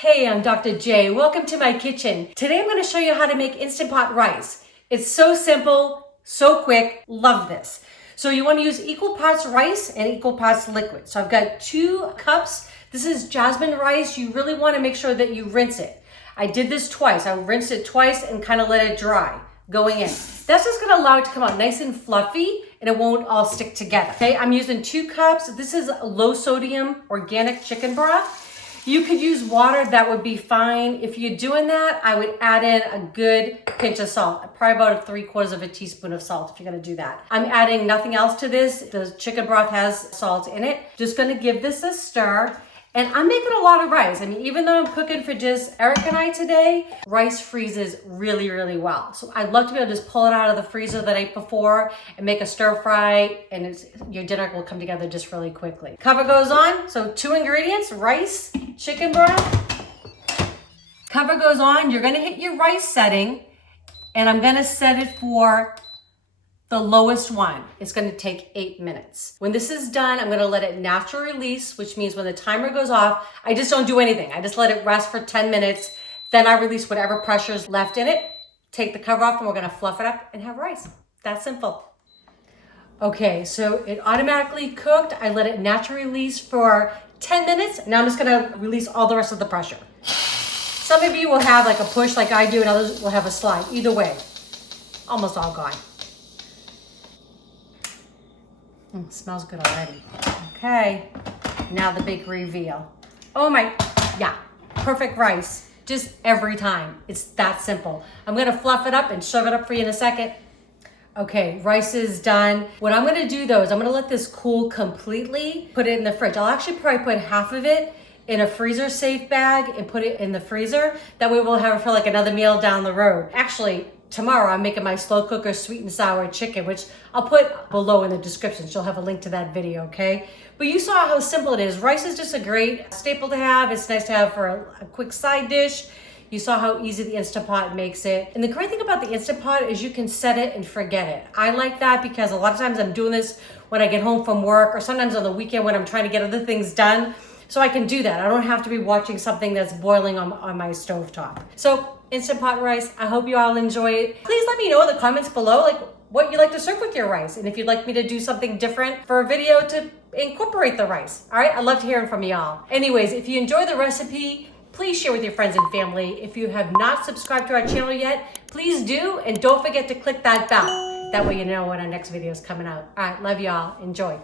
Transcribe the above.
Hey, I'm Dr. J. Welcome to my kitchen. Today I'm going to show you how to make Instant Pot rice. It's so simple, so quick. Love this. So you want to use equal parts rice and equal parts liquid. So I've got 2 cups. This is jasmine rice. You really want to make sure that you rinse it. I did this twice. I rinsed it twice and kind of let it dry going in. That's just going to allow it to come out nice and fluffy and it won't all stick together. Okay, I'm using 2 cups. This is low sodium organic chicken broth. You could use water, that would be fine. If you're doing that, I would add in a good pinch of salt, probably about 3/4 teaspoon of salt if you're gonna do that. I'm adding nothing else to this. The chicken broth has salt in it. Just gonna give this a stir. And I'm making a lot of rice. I mean, even though I'm cooking for just Eric and I today, rice freezes really, really well. So I'd love to be able to just pull it out of the freezer the night before and make a stir fry, and your dinner will come together just really quickly. Cover goes on. So 2 ingredients, rice, chicken broth. Cover goes on. You're gonna hit your rice setting, and I'm gonna set it for the lowest one. It's gonna take 8 minutes. When this is done, I'm gonna let it naturally release, which means when the timer goes off, I just don't do anything. I just let it rest for 10 minutes. Then I release whatever pressure is left in it, take the cover off, and we're gonna fluff it up and have rice. That simple. Okay, so it automatically cooked. I let it naturally release for 10 minutes. Now I'm just gonna release all the rest of the pressure. Some of you will have like a push like I do, and others will have a slide. Either way, almost all gone. Smells good already. Okay, now the big reveal. Oh my, yeah, perfect rice. Just every time. It's that simple. I'm gonna fluff it up and shove it up for you in a second. Okay, rice is done. What I'm gonna do though is I'm gonna let this cool completely, put it in the fridge. I'll actually probably put half of it in a freezer safe bag and put it in the freezer. That way we'll have it for like another meal down the road. Actually, tomorrow I'm making my slow cooker sweet and sour chicken, which I'll put below in the description. So you'll have a link to that video, okay? But you saw how simple it is. Rice is just a great staple to have. It's nice to have for a quick side dish. You saw how easy the Instant Pot makes it. And the great thing about the Instant Pot is you can set it and forget it. I like that because a lot of times I'm doing this when I get home from work or sometimes on the weekend when I'm trying to get other things done. So I can do that. I don't have to be watching something that's boiling on my stovetop. So Instant Pot rice, I hope you all enjoy it. Please let me know in the comments below like what you like to serve with your rice and if you'd like me to do something different for a video to incorporate the rice. All right, I'd love to hear from y'all. Anyways, if you enjoy the recipe, please share with your friends and family. If you have not subscribed to our channel yet, please do, and don't forget to click that bell. That way you know when our next video is coming out. All right, love y'all. Enjoy.